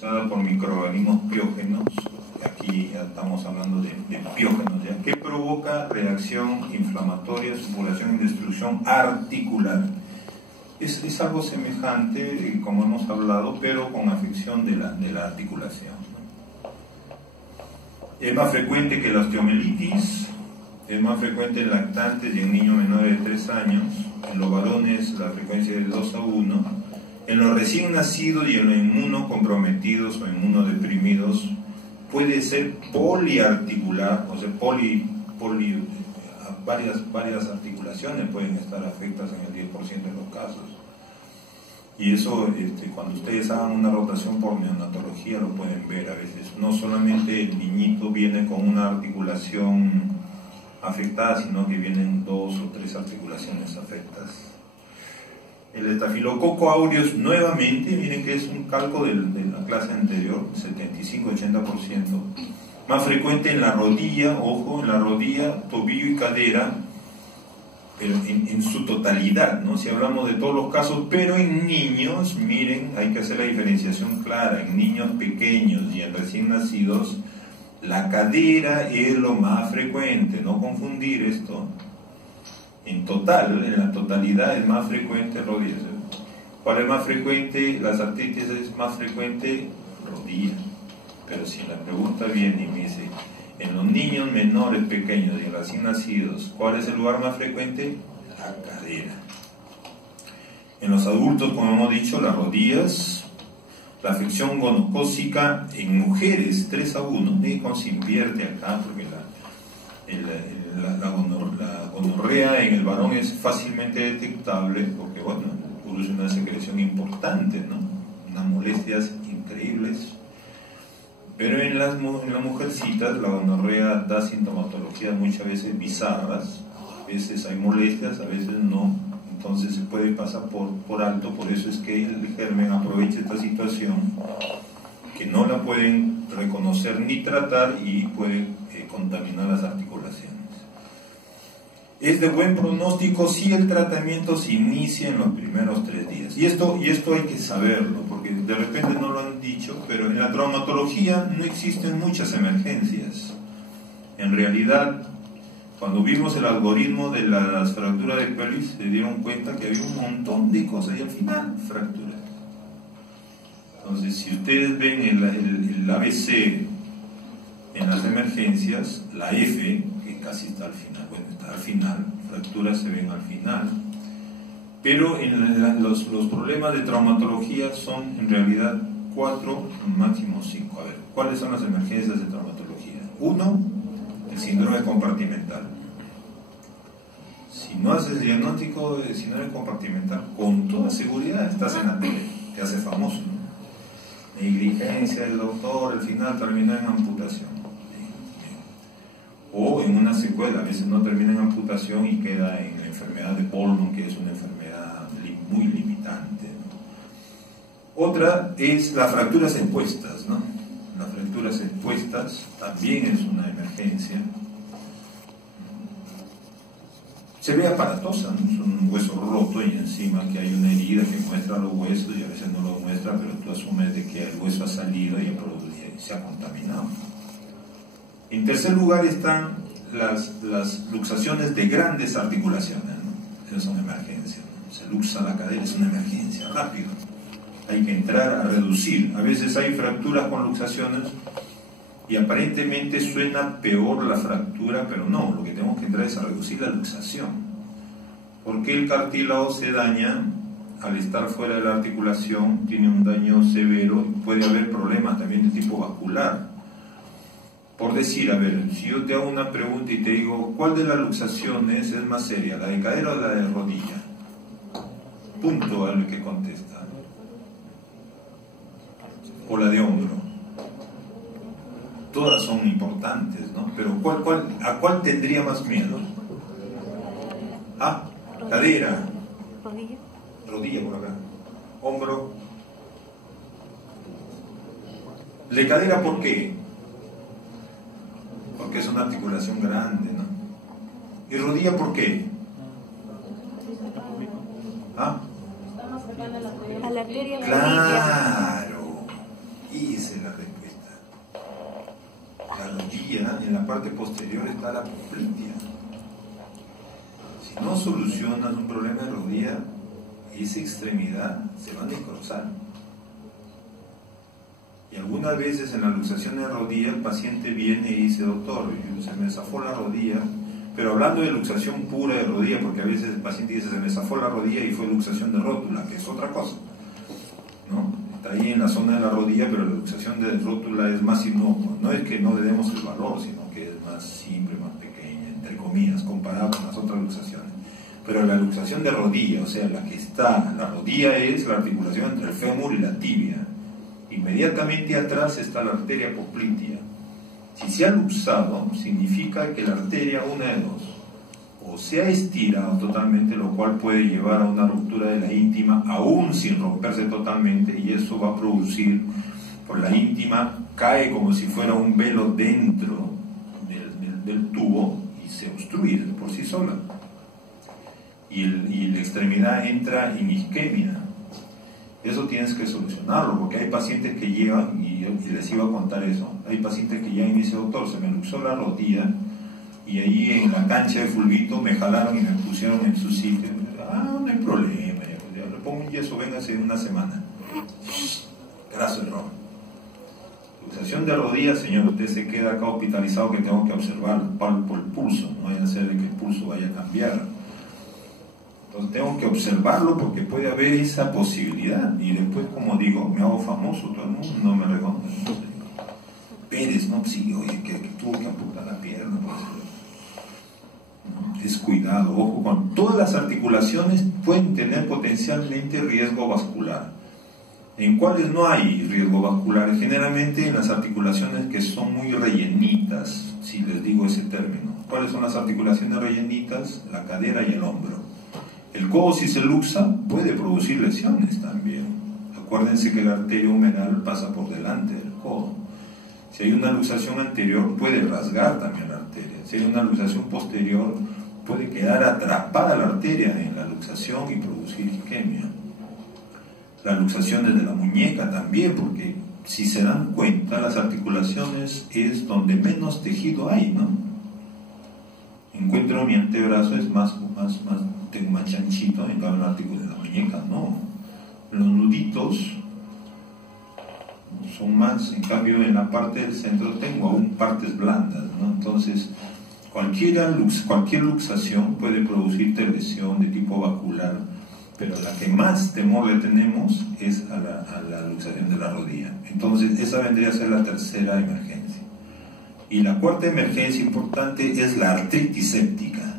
Por microorganismos piógenos. Aquí ya estamos hablando de piógenos, ¿ya? Que provoca reacción inflamatoria, supuración y destrucción articular. Es algo semejante, como hemos hablado, pero con afección de la articulación. Es más frecuente que la osteomielitis, es más frecuente en lactantes y en niños menores de 3 años. En los varones la frecuencia es de 2 a 1. En los recién nacidos y en los inmunocomprometidos o inmunodeprimidos puede ser poliarticular, o sea, varias articulaciones pueden estar afectadas en el 10% de los casos. Y eso, cuando ustedes hagan una rotación por neonatología, lo pueden ver a veces. No solamente el niñito viene con una articulación afectada, sino que vienen 2 o 3 articulaciones afectadas. El estafilococo aureus, nuevamente, miren que es un calco de la clase anterior, 75-80%. Más frecuente en la rodilla, ojo, en la rodilla, tobillo y cadera, pero en su totalidad, ¿no? Si hablamos de todos los casos, pero en niños, miren, hay que hacer la diferenciación clara. En niños pequeños y en recién nacidos, la cadera es lo más frecuente, no confundir esto. En total, en la totalidad es más frecuente rodillas. ¿Cuál es más frecuente? Las artritis es más frecuente rodilla. Pero si la pregunta viene y me dice, en los niños menores pequeños y recién nacidos, ¿cuál es el lugar más frecuente? La cadera. En los adultos, como hemos dicho, las rodillas. La afección gonocócica en mujeres, 3 a 1. Cómo se invierte acá, porque la gonorrea en el varón es fácilmente detectable porque, bueno, produce una secreción importante, ¿no? Unas molestias increíbles. Pero en las mujercitas la gonorrea da sintomatologías muchas veces bizarras. A veces hay molestias, a veces no. Entonces se puede pasar por alto. Por eso es que el germen aprovecha esta situación, que no la pueden reconocer ni tratar y puede contaminar las articulaciones. Es de buen pronóstico si el tratamiento se inicia en los primeros 3 días. Y esto hay que saberlo, porque de repente no lo han dicho, pero en la traumatología no existen muchas emergencias. En realidad, cuando vimos el algoritmo de las fracturas de pelvis, se dieron cuenta que había un montón de cosas y al final fracturas. Entonces, si ustedes ven el ABC en las emergencias, la F, que casi está al final, bueno, está al final, fracturas se ven al final, pero los problemas de traumatología son en realidad 4, máximo 5. A ver, ¿cuáles son las emergencias de traumatología? 1, el síndrome compartimental. Si no haces diagnóstico de síndrome compartimental, con toda seguridad estás en la tele, te hace famoso, ¿no? Negligencia del doctor, al final termina en amputación. O en una secuela, a veces no termina en amputación y queda en la enfermedad de Polman, que es una enfermedad muy limitante, ¿no? Otra es las fracturas expuestas, ¿no? Las fracturas expuestas también es una emergencia. Se ve aparatosa, ¿no? Es un hueso roto y encima que hay una herida que muestra los huesos y a veces no lo muestra, pero tú asumes de que el hueso ha salido y se ha contaminado. En tercer lugar están las luxaciones de grandes articulaciones, ¿no? Esas son emergencias, ¿no? Se luxa la cadera, es una emergencia, rápido. Hay que entrar a reducir. A veces hay fracturas con luxaciones y aparentemente suena peor la fractura, pero no, lo que tenemos que entrar es a reducir la luxación. Porque el cartílago se daña al estar fuera de la articulación, tiene un daño severo, puede haber problemas también de tipo vascular. Por decir, a ver, si yo te hago una pregunta y te digo, ¿cuál de las luxaciones es más seria, la de cadera o la de rodilla? Punto al que contesta. O la de hombro. Todas son importantes, ¿no? Pero ¿a cuál tendría más miedo? Ah, cadera. Rodilla por acá. Hombro. ¿De cadera por qué? Porque es una articulación grande, ¿no? ¿Y rodilla por qué? ¿Ah? A la arteria. Claro. Y Esa es la respuesta. La rodilla, en la parte posterior está la poplitea. Si no solucionas un problema de rodilla, esa extremidad se va a necrosar. Y algunas veces en la luxación de rodilla el paciente viene y dice: doctor, se me zafó la rodilla. Pero hablando de luxación pura de rodilla, porque a veces el paciente dice: se me zafó la rodilla y fue luxación de rótula, que es otra cosa, ¿no? Está ahí en la zona de la rodilla, pero la luxación de rótula es más inocua. No es que no le demos el valor, sino que es más simple, más pequeña, entre comillas, comparado con las otras luxaciones. Pero la luxación de rodilla, o sea, la rodilla es la articulación entre el fémur y la tibia. Inmediatamente atrás está la arteria poplitea. Si se ha luxado, significa que la arteria, una de dos, o se ha estirado totalmente, lo cual puede llevar a una ruptura de la íntima, aún sin romperse totalmente, y eso va a producir, por la íntima, cae como si fuera un velo dentro del tubo y se obstruye por sí sola. Y la extremidad entra en isquemia. Eso tienes que solucionarlo, porque hay pacientes que llevan, y les iba a contar eso, hay pacientes que llegan y me dicen: doctor, se me luxó la rodilla, y ahí en la cancha de fulbito me jalaron y me pusieron en su sitio. No hay problema, ya le pongo un yeso, véngase en una semana. Graso error. Luxación de rodilla, señor, usted se queda acá hospitalizado, que tengo que observar por el pulso, no vaya a ser de que el pulso vaya a cambiar. Entonces tengo que observarlo, porque puede haber esa posibilidad. Y después, como digo, me hago famoso, todo el mundo no me reconoce. Pérez, no, sí, oye, que tuvo que amputar la pierna. Es cuidado, ojo, con todas las articulaciones pueden tener potencialmente riesgo vascular. ¿En cuáles no hay riesgo vascular? Generalmente en las articulaciones que son muy rellenitas, si les digo ese término. ¿Cuáles son las articulaciones rellenitas? La cadera y el hombro. El codo, si se luxa, puede producir lesiones también. Acuérdense que la arteria humeral pasa por delante del codo. Si hay una luxación anterior, puede rasgar también la arteria. Si hay una luxación posterior, puede quedar atrapada la arteria en la luxación y producir isquemia. Las luxaciones de la muñeca también, porque si se dan cuenta, las articulaciones es donde menos tejido hay, ¿no? Encuentro mi antebrazo, es tengo más chanchito, en cambio la articulación de la muñeca no. Los nuditos son más, en cambio en la parte del centro tengo aún partes blandas, ¿no? Entonces cualquier luxación puede producirte lesión de tipo vascular, pero la que más temor le tenemos es a la luxación de la rodilla. Entonces esa vendría a ser la tercera emergencia. Y la cuarta emergencia importante es la artritis séptica.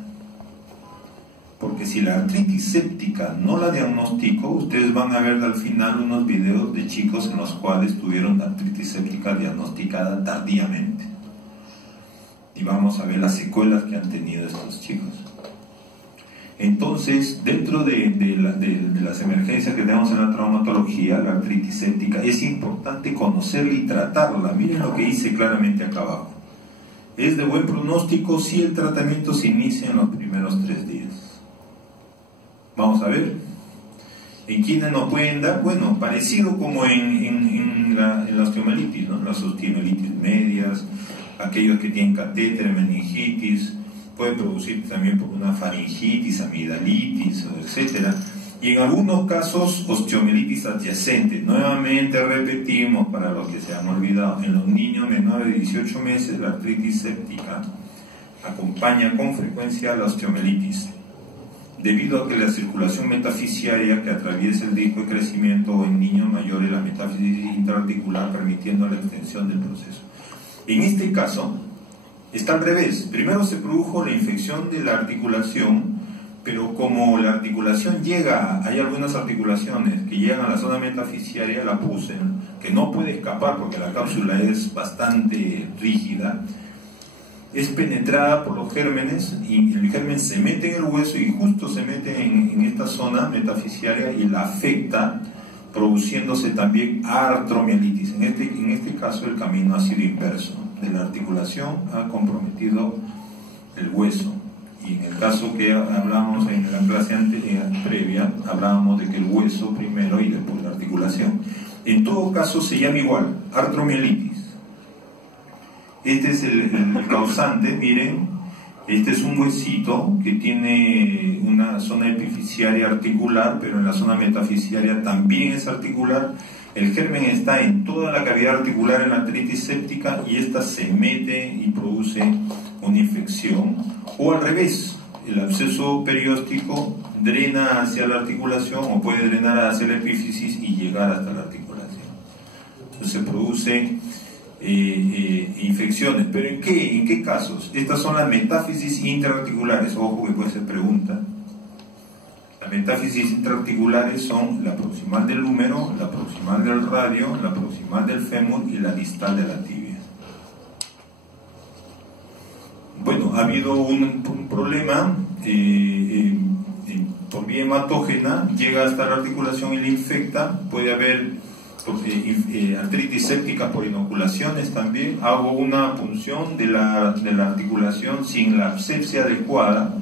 Porque si la artritis séptica no la diagnostico, ustedes van a ver al final unos videos de chicos en los cuales tuvieron la artritis séptica diagnosticada tardíamente. Y vamos a ver las secuelas que han tenido estos chicos. Entonces, dentro de las emergencias que tenemos en la traumatología, la artritis séptica, es importante conocerla y tratarla. Miren lo que dice claramente acá abajo. Es de buen pronóstico si el tratamiento se inicia en los primeros 3 días. Vamos a ver. ¿En quiénes nos pueden dar? Bueno, parecido como en la osteomielitis, ¿no? Las osteomielitis medias, aquellos que tienen catéter, meningitis, puede producir también por una faringitis, amigdalitis, etc. Y en algunos casos, osteomielitis adyacente. Nuevamente repetimos, para los que se han olvidado, en los niños menores de 18 meses, la artritis séptica acompaña con frecuencia a la osteomielitis, debido a que la circulación metafisiaria que atraviesa el disco de crecimiento, o en niños mayores la metáfisis intraarticular, permitiendo la extensión del proceso. En este caso, está al revés. Primero se produjo la infección de la articulación, pero como la articulación hay algunas articulaciones que llegan a la zona metafisiaria, la puse, que no puede escapar porque la cápsula es bastante rígida, es penetrada por los gérmenes, y el germen se mete en el hueso y justo se mete en esta zona metafisiaria y la afecta, produciéndose también artromielitis. En este caso el camino ha sido inverso. De la articulación ha comprometido el hueso. Y en el caso que hablábamos en la clase previa, hablábamos de que el hueso primero y después la articulación. En todo caso se llama igual, artromielitis. Este es el causante, miren, este es un huesito que tiene una zona epifisiaria articular, pero en la zona metafisiaria también es articular. El germen está en toda la cavidad articular en la artritis séptica y esta se mete y produce una infección. O al revés, el absceso perióstico drena hacia la articulación o puede drenar hacia la epífisis y llegar hasta la articulación. Entonces se produce infecciones. ¿Pero en qué? ¿En qué casos? Estas son las metáfisis interarticulares. Ojo que puede ser pregunta. Las metáfisis interarticulares son la proximal del húmero, la proximal del radio, la proximal del fémur y la distal de la tibia. Bueno, ha habido un problema por vía hematógena, llega hasta la articulación y la infecta. Puede haber artritis séptica por inoculaciones también. Hago una punción de la articulación sin la asepsia adecuada.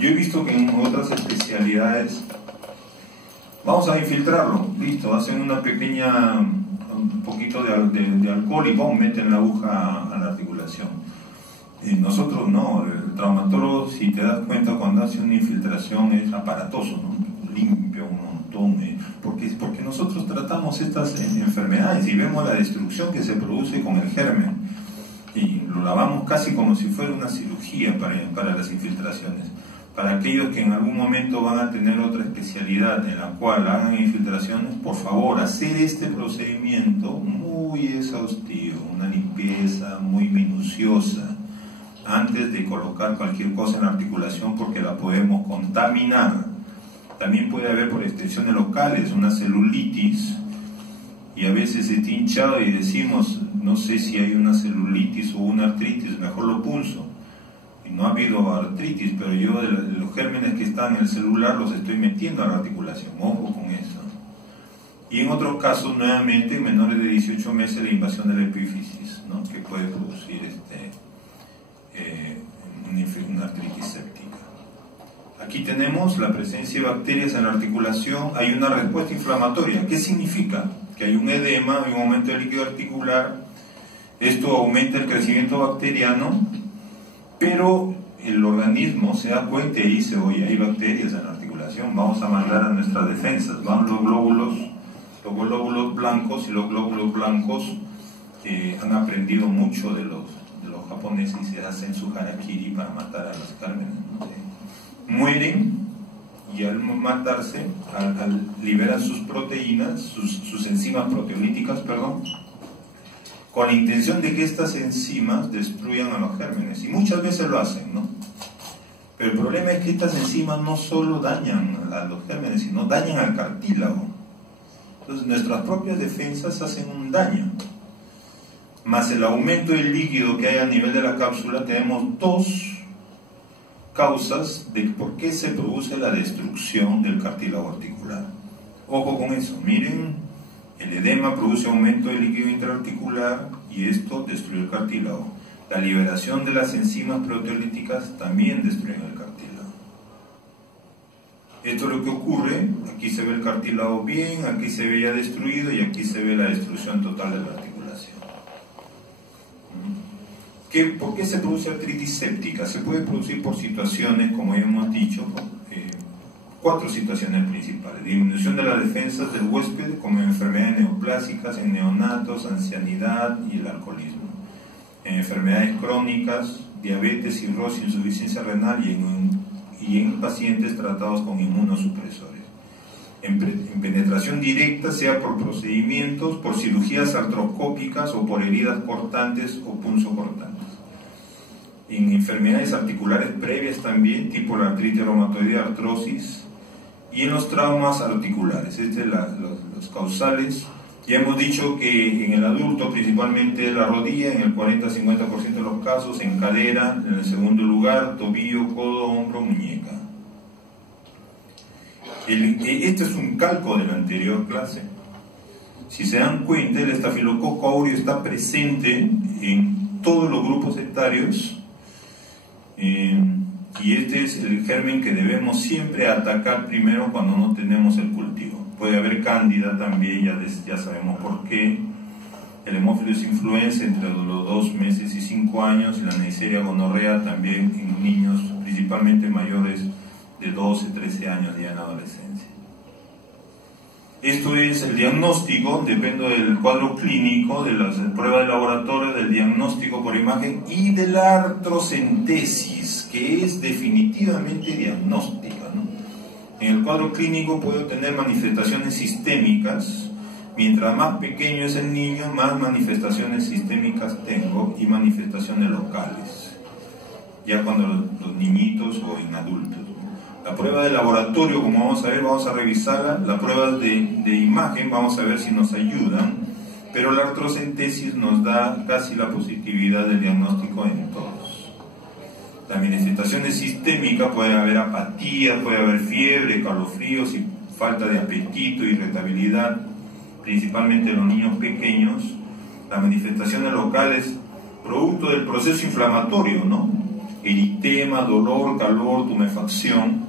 Yo he visto que en otras especialidades vamos a infiltrarlo, listo, hacen una pequeña, un poquito de alcohol y ¡pum!, meten la aguja a la articulación. Nosotros no, el traumatólogo, si te das cuenta, cuando hace una infiltración es aparatoso, ¿no? Limpia un montón, porque nosotros tratamos estas enfermedades y vemos la destrucción que se produce con el germen y lo lavamos casi como si fuera una cirugía para las infiltraciones. Para aquellos que en algún momento van a tener otra especialidad en la cual hagan infiltraciones, por favor, hacer este procedimiento muy exhaustivo, una limpieza muy minuciosa, antes de colocar cualquier cosa en la articulación, porque la podemos contaminar. También puede haber por extensiones locales una celulitis, y a veces está hinchado y decimos, no sé si hay una celulitis o una artritis, mejor lo punzo. Y no ha habido artritis, pero yo los gérmenes que están en el celular los estoy metiendo a la articulación, ojo con eso. Y en otros casos, nuevamente, en menores de 18 meses, la invasión de la epífisis, ¿no?, que puede producir una artritis séptica. Aquí tenemos la presencia de bacterias en la articulación, hay una respuesta inflamatoria. ¿Qué significa? Que hay un edema, hay un aumento del líquido articular, esto aumenta el crecimiento bacteriano, pero el organismo se da cuenta y dice, oye, hay bacterias en la articulación, vamos a mandar a nuestras defensas. Van los glóbulos blancos, y los glóbulos blancos han aprendido mucho de los japoneses y se hacen su harakiri para matar a los gérmenes, ¿no? Mueren y al matarse, al liberar sus proteínas, sus enzimas proteolíticas, con la intención de que estas enzimas destruyan a los gérmenes, y muchas veces lo hacen, ¿no? Pero el problema es que estas enzimas no solo dañan a los gérmenes, sino dañan al cartílago. Entonces nuestras propias defensas hacen un daño, más el aumento del líquido que hay a nivel de la cápsula. Tenemos dos causas de por qué se produce la destrucción del cartílago articular. Ojo con eso, miren, el edema produce aumento del líquido intraarticular y esto destruye el cartílago. La liberación de las enzimas proteolíticas también destruyen el cartílago. Esto es lo que ocurre. Aquí se ve el cartílago bien, aquí se ve ya destruido y aquí se ve la destrucción total de la articulación. ¿Por qué se produce artritis séptica? Se puede producir por situaciones, como ya hemos dicho, 4 situaciones principales: disminución de las defensas del huésped, como enfermedades neoplásicas en neonatos, ancianidad y el alcoholismo; enfermedades crónicas, diabetes, cirrosis, insuficiencia renal y en pacientes tratados con inmunosupresores; en penetración directa, sea por procedimientos, por cirugías artroscópicas o por heridas cortantes o punzocortantes; en enfermedades articulares previas también, tipo la artritis reumatoide, artrosis; y en los traumas articulares. Los causales, ya hemos dicho que en el adulto principalmente la rodilla, en el 40-50% de los casos; en cadera, en el segundo lugar; tobillo, codo, hombro, muñeca. Este es un calco de la anterior clase. Si se dan cuenta, el estafilococo aureus está presente en todos los grupos etarios, y este es el germen que debemos siempre atacar primero cuando no tenemos el cultivo. Puede haber cándida también, ya sabemos por qué. El hemófilos influenza entre los 2 meses y 5 años, y la Neisseria gonorrea también en niños, principalmente mayores de 12, 13 años ya en la adolescencia. Esto es el diagnóstico, depende del cuadro clínico, de las pruebas de laboratorio, del diagnóstico por imagen y de la artrocentesis, que es definitivamente diagnóstica, ¿no? En el cuadro clínico puedo tener manifestaciones sistémicas. Mientras más pequeño es el niño, más manifestaciones sistémicas tengo y manifestaciones locales. Ya cuando los niñitos o en adultos. La prueba de laboratorio, como vamos a ver, vamos a revisarla. Las pruebas de imagen, vamos a ver si nos ayudan. Pero la artrocentesis nos da casi la positividad del diagnóstico en todos. Las manifestaciones sistémicas, puede haber apatía, puede haber fiebre, calofríos, y falta de apetito, irritabilidad, principalmente en los niños pequeños. Las manifestaciones locales, producto del proceso inflamatorio, ¿no? Eritema, dolor, calor, tumefacción.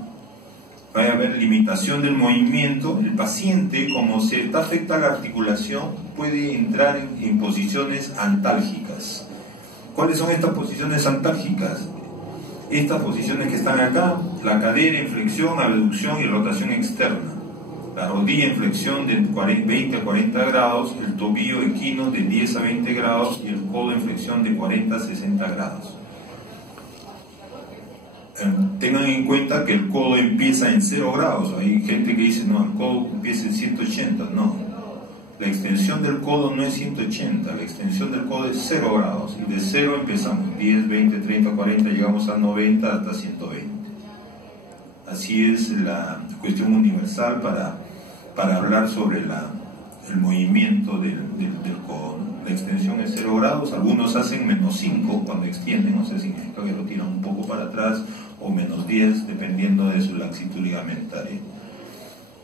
Va a haber limitación del movimiento. El paciente, como se está afecta la articulación, puede entrar en posiciones antálgicas. ¿Cuáles son estas posiciones antálgicas? Estas posiciones que están acá: la cadera en flexión, abducción y rotación externa. La rodilla en flexión de 20 a 40 grados, el tobillo equino de 10 a 20 grados y el codo en flexión de 40 a 60 grados. Tengan en cuenta que el codo empieza en 0 grados. Hay gente que dice, no, el codo empieza en 180. No, la extensión del codo no es 180, la extensión del codo es 0 grados. Y de 0 empezamos 10, 20, 30, 40, llegamos a 90 hasta 120. Así es la cuestión universal para hablar sobre el movimiento del codo, ¿no? La extensión es 0 grados, algunos hacen -5 cuando extienden, o sea, significa que lo tiran un poco para atrás, o -10, dependiendo de su laxitud ligamentaria.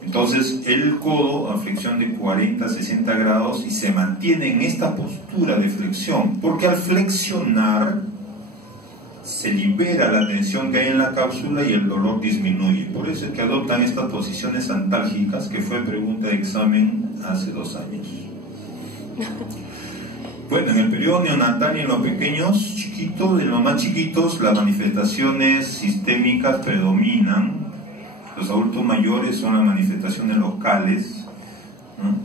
Entonces, el codo a flexión de 40 a 60 grados y se mantiene en esta postura de flexión, porque al flexionar se libera la tensión que hay en la cápsula y el dolor disminuye. Por eso es que adoptan estas posiciones antálgicas, que fue pregunta de examen hace 2 años. Bueno, en el periodo neonatal y en los pequeños chiquitos, en los más chiquitos, las manifestaciones sistémicas predominan. Los adultos mayores son las manifestaciones locales, ¿no?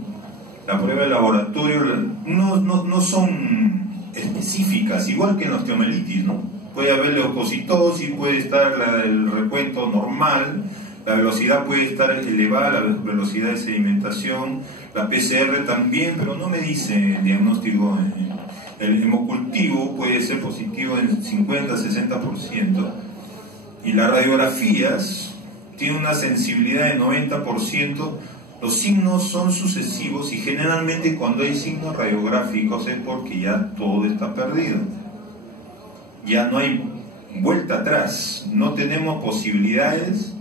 La prueba de laboratorio no son específicas, igual que en la osteomelitis, ¿no? Puede haber leucocitosis, puede estar el recuento normal, la velocidad puede estar elevada, la velocidad de sedimentación, la PCR también, pero no me dice el diagnóstico. El hemocultivo puede ser positivo en 50-60%, y las radiografías tienen una sensibilidad de 90%. Los signos son sucesivos y generalmente cuando hay signos radiográficos es porque ya todo está perdido. Ya no hay vuelta atrás, no tenemos posibilidades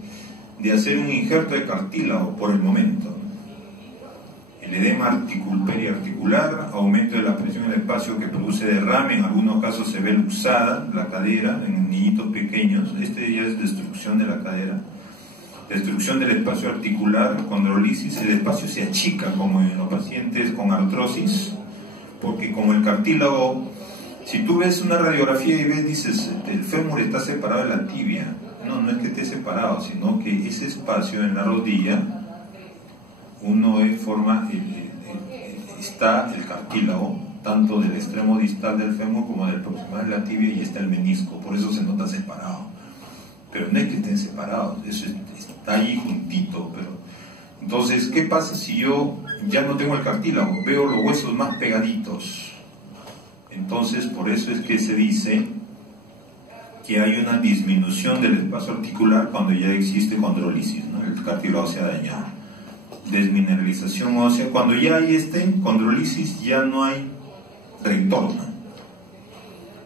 de hacer un injerto de cartílago por el momento. El edema periarticular, aumento de la presión en el espacio que produce derrame, en algunos casos se ve luxada la cadera en niñitos pequeños. Este ya es destrucción de la cadera. Destrucción del espacio articular, condrolisis, el espacio se achica como en los pacientes con artrosis, porque como el cartílago, si tú ves una radiografía y ves, dices, el fémur está separado de la tibia. No es que esté separado, sino que ese espacio en la rodilla, está el cartílago, tanto del extremo distal del fémur como del proximal de la tibia, y está el menisco, por eso se nota separado. Pero no es que estén separados, eso está ahí juntito. Pero entonces, ¿qué pasa si yo ya no tengo el cartílago? Veo los huesos más pegaditos. Entonces, por eso es que se dice que hay una disminución del espacio articular cuando ya existe condrolisis, ¿no? El cartílago se ha dañado. Desmineralización ósea, cuando ya hay condrolisis, ya no hay retorno.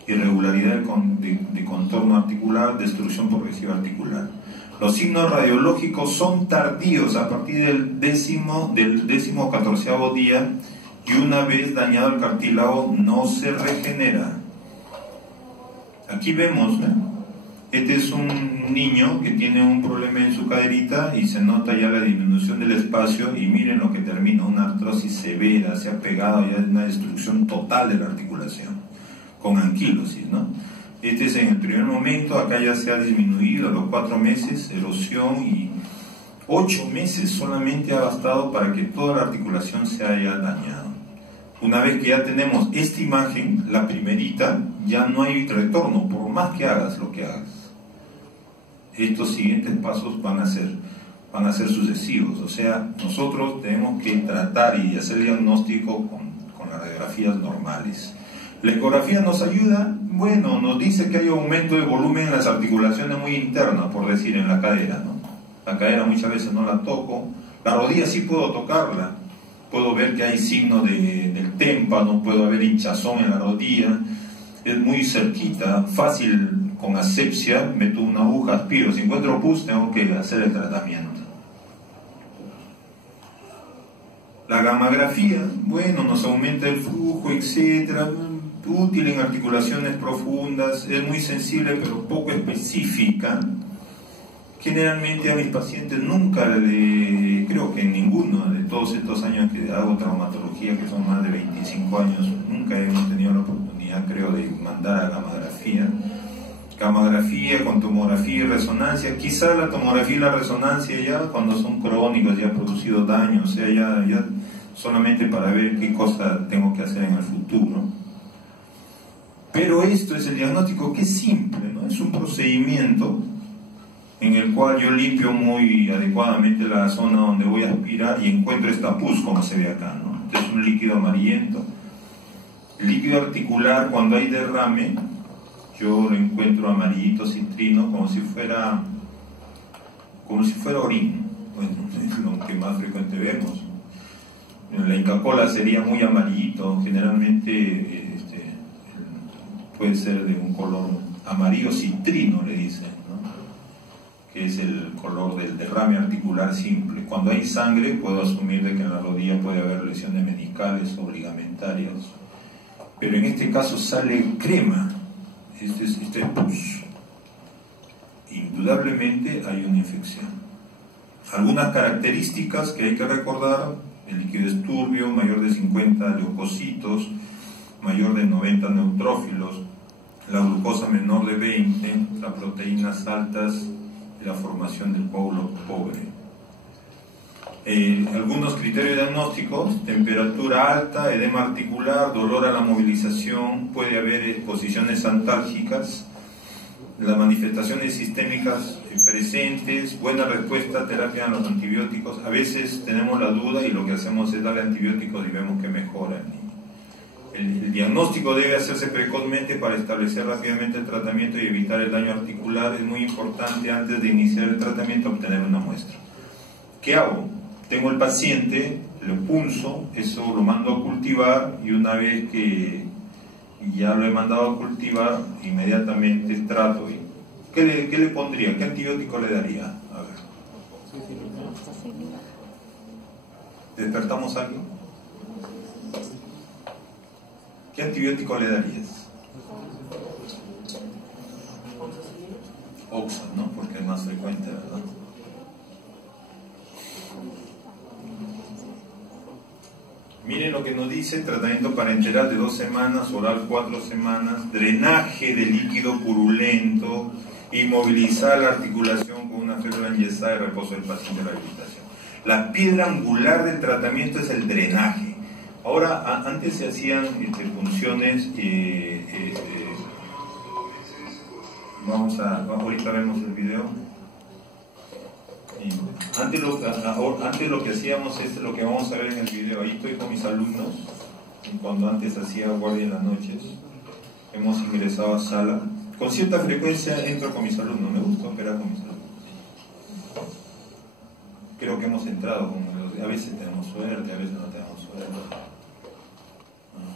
Irregularidad de contorno articular, destrucción progresiva articular. Los signos radiológicos son tardíos a partir del 14º día, y una vez dañado el cartílago no se regenera. Aquí vemos, ¿no? Este es un niño que tiene un problema en su caderita y se nota ya la disminución del espacio, y miren lo que termina, una artrosis severa, se ha pegado ya una destrucción total de la articulación, con anquilosis, ¿no? Este es en el primer momento, acá ya se ha disminuido a los 4 meses, erosión, y 8 meses solamente ha bastado para que toda la articulación se haya dañado. Una vez que ya tenemos esta imagen, la primerita, ya no hay retorno, por más que hagas lo que hagas. Estos siguientes pasos van a ser sucesivos, o sea, nosotros tenemos que tratar y hacer diagnóstico con las radiografías normales. La ecografía nos ayuda, bueno, nos dice que hay aumento de volumen en las articulaciones muy internas, por decir, en la cadera, ¿no? La cadera muchas veces no la toco, la rodilla sí puedo tocarla, puedo ver que hay signo del témpano, puedo ver hinchazón en la rodilla, es muy cerquita, fácil, con asepsia, meto una aguja, aspiro, si encuentro pus tengo que hacer el tratamiento. La gammagrafía, bueno, nos aumenta el flujo, etcétera, útil en articulaciones profundas, es muy sensible pero poco específica. Generalmente a mis pacientes nunca creo que en ninguno de todos estos años que hago traumatología, que son más de 25 años, nunca hemos tenido la oportunidad, creo, de mandar a gammagrafía. Gammagrafía con tomografía y resonancia, quizá la tomografía y la resonancia ya cuando son crónicos, ya ha producido daño, o sea, ya solamente para ver qué cosa tengo que hacer en el futuro. Pero esto es el diagnóstico, que es simple, ¿no? Es un procedimiento en el cual yo limpio muy adecuadamente la zona donde voy a aspirar y encuentro esta pus, como se ve acá, ¿no? Este es un líquido amarillento. El líquido articular, cuando hay derrame, yo lo encuentro amarillito, citrino, como si fuera orín. Bueno, es lo que más frecuente vemos. La Inca Kola sería muy amarillito, generalmente puede ser de un color amarillo citrino, le dicen, ¿no? Que es el color del derrame articular simple. Cuando hay sangre, puedo asumir de que en la rodilla puede haber lesiones meniscales o ligamentarias, pero en este caso sale crema. Este es pus. Indudablemente hay una infección. Algunas características que hay que recordar: el líquido es turbio, mayor de 50 leucocitos, mayor de 90 neutrófilos, la glucosa menor de 20, las proteínas altas y la formación del coágulo pobre. Algunos criterios diagnósticos: temperatura alta, edema articular, dolor a la movilización, puede haber exposiciones antálgicas, las manifestaciones sistémicas presentes, buena respuesta a terapia a los antibióticos. A veces tenemos la duda y lo que hacemos es darle antibióticos y vemos que mejora el niño. El diagnóstico debe hacerse precozmente para establecer rápidamente el tratamiento y evitar el daño articular. Es muy importante, antes de iniciar el tratamiento, obtener una muestra. ¿Qué hago? Tengo el paciente, lo punzo, eso lo mando a cultivar, y una vez que ya lo he mandado a cultivar, inmediatamente trato. ¿Qué le pondría? ¿Qué antibiótico le daría? A ver. ¿Despertamos a alguien? ¿Qué antibiótico le darías? Oxa, ¿no? Porque es más frecuente, ¿verdad? Miren lo que nos dice: tratamiento parenteral de 2 semanas, oral 4 semanas, drenaje de líquido purulento, inmovilizar la articulación con una férula enyesada y reposo del paciente de rehabilitación. La piedra angular del tratamiento es el drenaje. Ahora, antes se hacían punciones, ahorita vemos el video. Antes lo que hacíamos es lo que vamos a ver en el video. Ahí estoy con mis alumnos, cuando antes hacía guardia en las noches. Hemos ingresado a sala. Con cierta frecuencia entro con mis alumnos, me gusta operar con mis alumnos. Creo que hemos entrado, a veces tenemos suerte, a veces no tenemos suerte.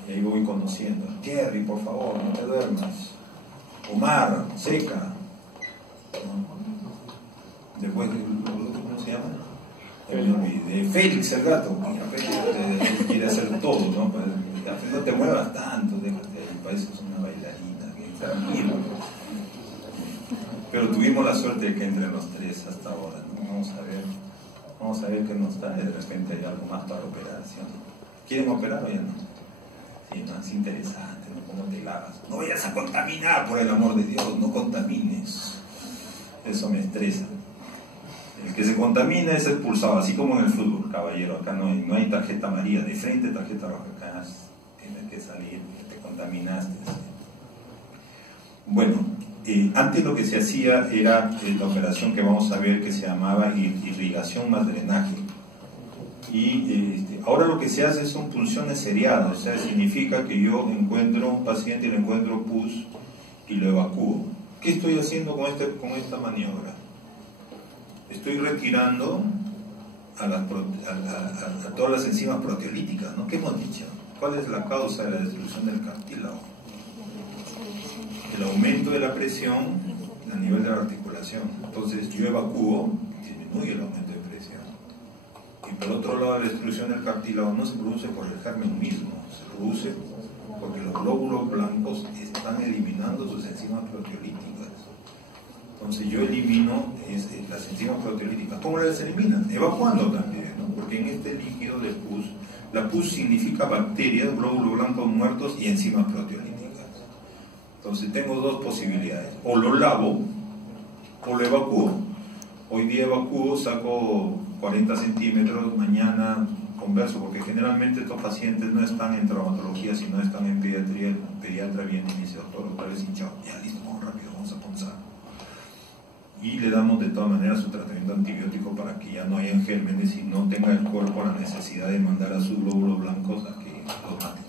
Y ahí voy conociendo. Kerry, por favor, no te duermas. Omar, Seca. Después, ¿cómo se llama? Félix, el gato. Mira, Félix quiere hacer todo, ¿no? No te muevas tanto, déjate, pareces una bailarina, que tranquilo. Pero tuvimos la suerte de que entre los tres hasta ahora, ¿no? Vamos a ver qué nos da. De repente hay algo más para operación. ¿Quieren operar o ya no? Sí, no, es interesante, ¿no? ¿Cómo te lavas? No vayas a contaminar, por el amor de Dios, no contamines. Eso me estresa. El que se contamina es expulsado, así como en el fútbol, caballero. Acá no hay tarjeta amarilla, de frente tarjeta roja. Acá tienes que salir, te contaminaste. Bueno, antes lo que se hacía era la operación que vamos a ver que se llamaba irrigación más drenaje. Y ahora lo que se hace son punciones seriadas, o sea, significa que yo encuentro un paciente y le encuentro pus y lo evacúo. ¿Qué estoy haciendo con esta maniobra? Estoy retirando a todas las enzimas proteolíticas, ¿no? ¿Qué hemos dicho? ¿Cuál es la causa de la destrucción del cartílago? El aumento de la presión a nivel de la articulación. Entonces yo evacúo, disminuye el aumento de presión. Y por otro lado, la destrucción del cartílago no se produce por el germen mismo, se produce porque los glóbulos blancos están eliminando sus enzimas proteolíticas. Entonces yo elimino las enzimas proteolíticas. ¿Cómo las eliminan? Evacuando también, ¿no? Porque en este líquido de pus, la pus significa bacterias, glóbulos blancos muertos y enzimas proteolíticas. Entonces tengo dos posibilidades: o lo lavo o lo evacúo. Hoy día evacúo, saco 40 centímetros, mañana converso, porque generalmente estos pacientes no están en traumatología, sino están en pediatría. El pediatra viene y dice: doctor, otra vez hinchado, ya listo, vamos rápido, vamos a punzar. Y le damos de todas maneras su tratamiento antibiótico para que ya no hayan gérmenes y no tenga el cuerpo la necesidad de mandar a sus glóbulos blancos a que los maten.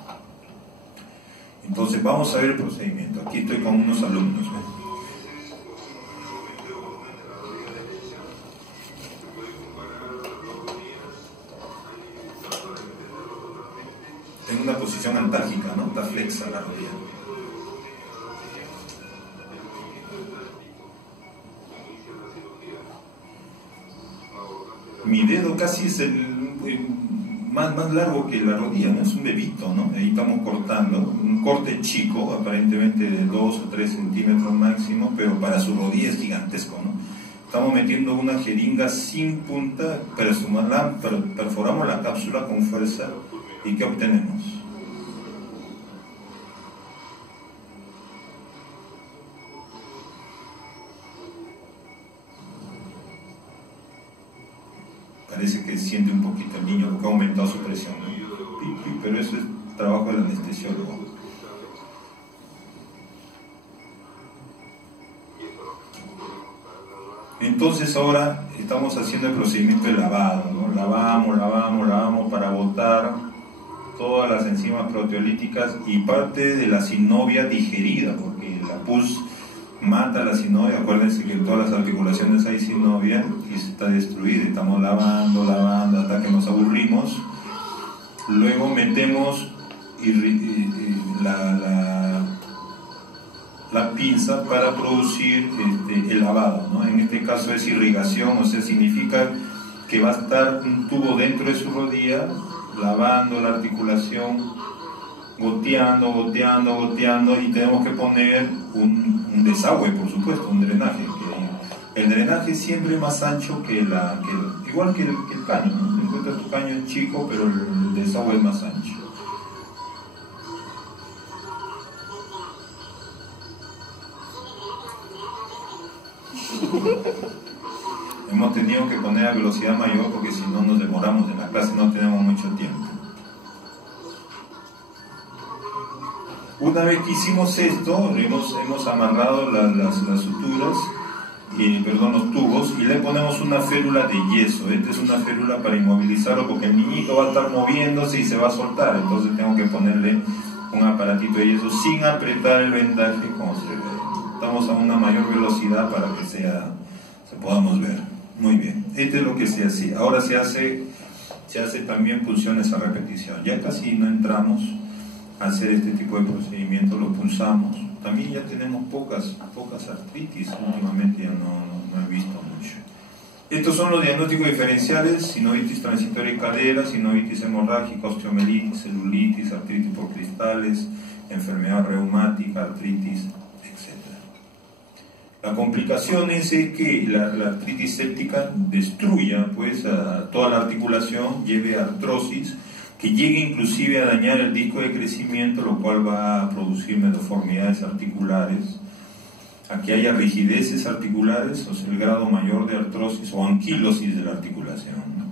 Entonces vamos a ver el procedimiento. Aquí estoy con unos alumnos, ¿no? En una posición antálgica, ¿no? Está flexa la rodilla. Mi dedo casi es más largo que la rodilla, ¿no? Es un bebito, ¿no? Ahí estamos cortando, un corte chico, aparentemente de 2 o 3 centímetros máximo, pero para su rodilla es gigantesco, ¿no? Estamos metiendo una jeringa sin punta, perforamos la cápsula con fuerza, ¿y qué obtenemos? Parece que siente un poquito el niño porque ha aumentado su presión, ¿no? Pero eso es trabajo del anestesiólogo. Entonces ahora estamos haciendo el procedimiento de lavado, ¿no? Lavamos para botar todas las enzimas proteolíticas y parte de la sinovia digerida, porque la pus mata la sinovia. Acuérdense que en todas las articulaciones hay sinovia y está destruida. Estamos lavando hasta que nos aburrimos. Luego metemos la pinza para producir el lavado, ¿no? En este caso es irrigación, o sea, significa que va a estar un tubo dentro de su rodilla lavando la articulación, goteando, y tenemos que poner un desagüe, por supuesto, un drenaje. El drenaje es siempre más ancho igual que el caño, ¿no? Encuentras tu caño es chico, pero el desagüe es más ancho. Hemos tenido que poner a velocidad mayor porque si no nos demoramos en la clase, no tenemos mucho tiempo. Una vez que hicimos esto, hemos amarrado las suturas, los tubos, y le ponemos una férula de yeso. Esta es una férula para inmovilizarlo porque el niñito va a estar moviéndose y se va a soltar, entonces tengo que ponerle un aparatito de yeso sin apretar el vendaje, como se ve. Estamos a una mayor velocidad para que se podamos ver. Muy bien, esto es lo que se hace. Ahora se hace también punciones a repetición. Ya casi no entramos a hacer este tipo de procedimientos, lo punzamos. También ya tenemos pocas artritis, últimamente ya no he visto mucho. Estos son los diagnósticos diferenciales: sinovitis transitoria y cadera, sinovitis hemorrágica, osteomelitis, celulitis, artritis por cristales, enfermedad reumática, artritis, etc. La complicación es que la artritis séptica destruya pues a toda la articulación, lleve a artrosis, que llegue inclusive a dañar el disco de crecimiento, lo cual va a producir deformidades articulares, a que haya rigideces articulares, o sea, el grado mayor de artrosis o anquilosis de la articulación, ¿no?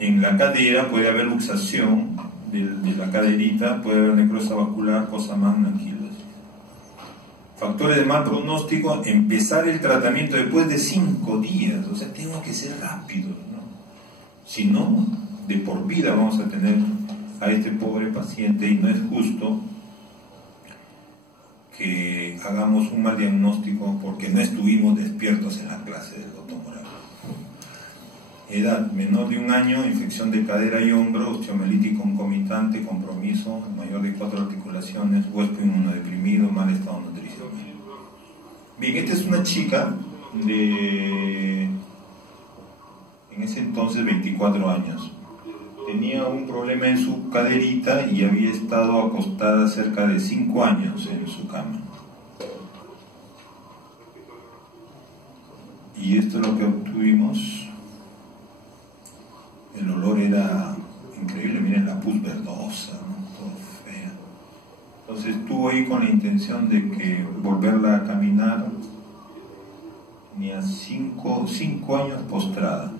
En la cadera puede haber luxación de la caderita, puede haber necrosis vascular, cosa magna, anquilosis. Factores de mal pronóstico: empezar el tratamiento después de 5 días, o sea, tengo que ser rápido, ¿no? Si no, de por vida vamos a tener a este pobre paciente, y no es justo que hagamos un mal diagnóstico porque no estuvimos despiertos en la clase del doctor Morales. Edad: menor de 1 año, infección de cadera y hombro, osteomielitis concomitante, compromiso mayor de 4 articulaciones, huésped inmunodeprimido, mal estado nutricional. Bien, esta es una chica de, en ese entonces, 24 años. Tenía un problema en su caderita y había estado acostada cerca de 5 años en su cama. Y esto es lo que obtuvimos. El olor era increíble, miren la pus verdosa, ¿no? Todo fea. Entonces estuvo ahí con la intención de que volverla a caminar. Tenía 5 años postrada.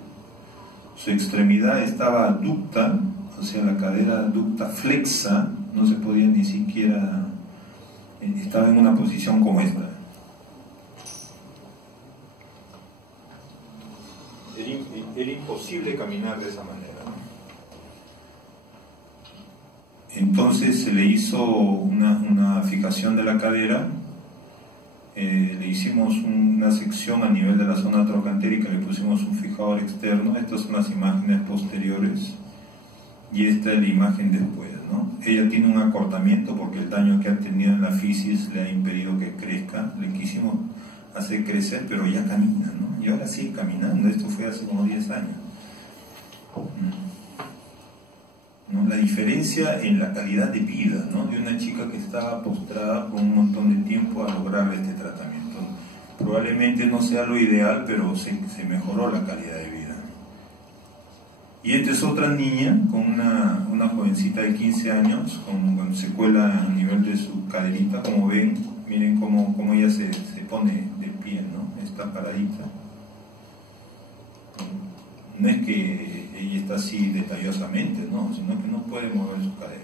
Su extremidad estaba aducta, o sea, la cadera aducta flexa, no se podía ni siquiera, estaba en una posición como esta. Era imposible caminar de esa manera, ¿no? Entonces se le hizo una fijación de la cadera, le hicimos una sección a nivel de la zona trocantérica, le pusimos un fijador externo. Estas son las imágenes posteriores y esta es la imagen después, ¿no? Ella tiene un acortamiento porque el daño que ha tenido en la fisis le ha impedido que crezca. Le quisimos hacer crecer, pero ya camina, ¿no? Y ahora sigue caminando. Esto fue hace como 10 años. ¿No? La diferencia en la calidad de vida, ¿no? De una chica que estaba postrada por un montón de tiempo a lograr este tratamiento. Probablemente no sea lo ideal, pero se mejoró la calidad de vida. Y esta es otra niña con una jovencita de 15 años con secuela a nivel de su caderita. Como ven, miren cómo ella se pone de pie, ¿no? Está paradita. No es que ella está así detallosamente, no, sino que no puede mover su cadera.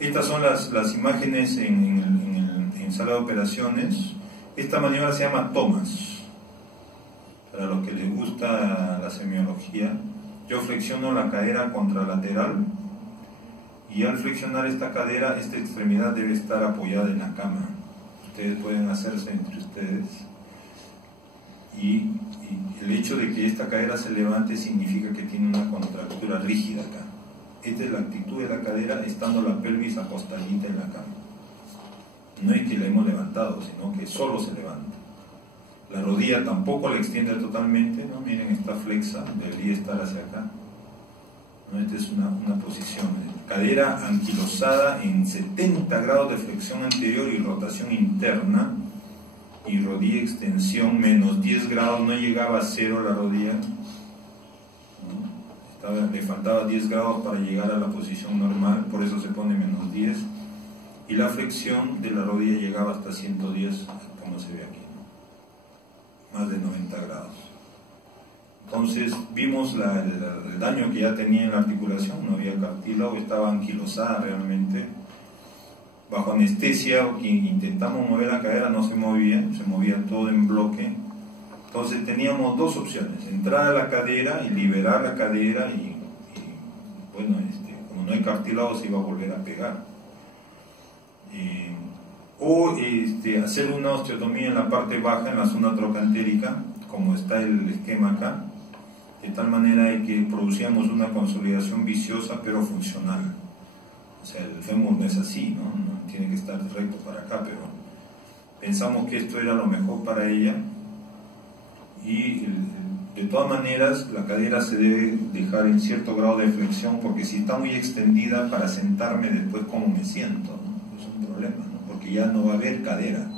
Estas son las imágenes en sala de operaciones. Esta maniobra se llama Thomas. Para los que les gusta la semiología, yo flexiono la cadera contralateral y al flexionar esta cadera, esta extremidad debe estar apoyada en la cama. Ustedes pueden hacerse entre ustedes. Y el hecho de que esta cadera se levante significa que tiene una contractura rígida acá. Esta es la actitud de la cadera estando la pelvis acostadita en la cama. No es que la hemos levantado, sino que solo se levanta. La rodilla tampoco la extiende totalmente, ¿no? Miren, está flexa, debería estar hacia acá, ¿no? Esta es una posición. Cadera anquilosada en 70 grados de flexión anterior y rotación interna. Y rodilla extensión menos 10 grados, no llegaba a 0 la rodilla, ¿no? Le faltaba 10 grados para llegar a la posición normal, por eso se pone menos 10, y la flexión de la rodilla llegaba hasta 110, como se ve aquí, ¿no? Más de 90 grados. Entonces vimos el daño que ya tenía en la articulación, no había cartílago, estaba anquilosada realmente. Bajo anestesia, intentamos mover la cadera, no se movía todo en bloque. Entonces teníamos 2 opciones: entrar a la cadera y liberar la cadera y bueno, como no hay cartílago se iba a volver a pegar. O hacer una osteotomía en la parte baja, en la zona trocantérica, como está el esquema acá, de tal manera de que producíamos una consolidación viciosa pero funcional. O sea, el fémur no es así, ¿no? No tiene que estar recto para acá, pero pensamos que esto era lo mejor para ella. Y de todas maneras, la cadera se debe dejar en cierto grado de flexión, porque si está muy extendida, para sentarme después, ¿cómo me siento, ¿no? Es un problema, ¿no? Porque ya no va a haber cadera.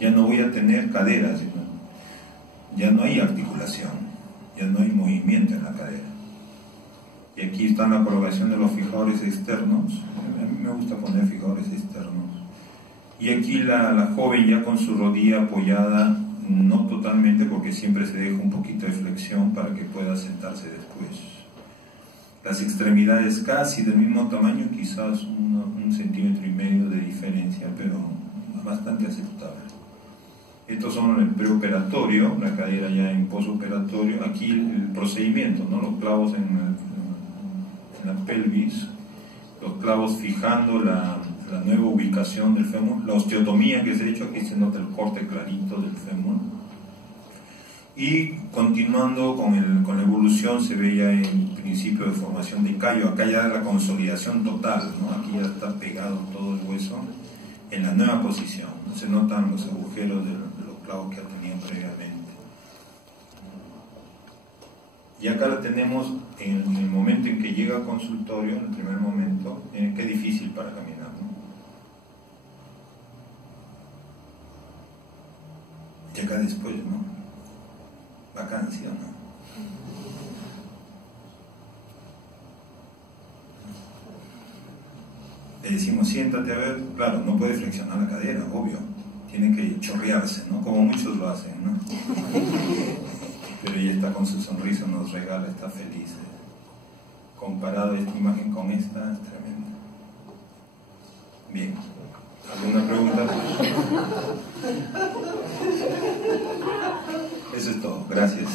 ya no voy a tener cadera, sino ya no hay articulación, ya no hay movimiento en la cadera. Y aquí está la colocación de los fijadores externos. A mí me gusta poner fijadores externos. Y aquí la joven ya con su rodilla apoyada, no totalmente, porque siempre se deja un poquito de flexión para que pueda sentarse después. Las extremidades casi del mismo tamaño, quizás 1,5 centímetros de diferencia, pero bastante aceptable. Estos son el preoperatorio, la cadera ya en posoperatorio. Aquí el procedimiento, ¿no? Los clavos en la pelvis, los clavos fijando la nueva ubicación del fémur, la osteotomía que se ha hecho, aquí se nota el corte clarito del fémur. Y continuando con la evolución, se ve ya el principio de formación de callo. Acá ya la consolidación total, ¿no? Aquí ya está pegado todo el hueso en la nueva posición. No se notan los agujeros de los clavos que ha tenido previamente. Y acá la tenemos en el momento en que llega al consultorio, en el primer momento, que es difícil para caminar, ¿no? Y acá después, ¿no? Vacancia, ¿no? Le decimos, siéntate a ver, claro, no puede flexionar la cadera, obvio, tiene que chorrearse, ¿no? Como muchos lo hacen, ¿no? Pero ella está con su sonrisa, nos regala, está feliz. Comparado esta imagen con esta, es tremenda. Bien, ¿alguna pregunta? Eso es todo, gracias.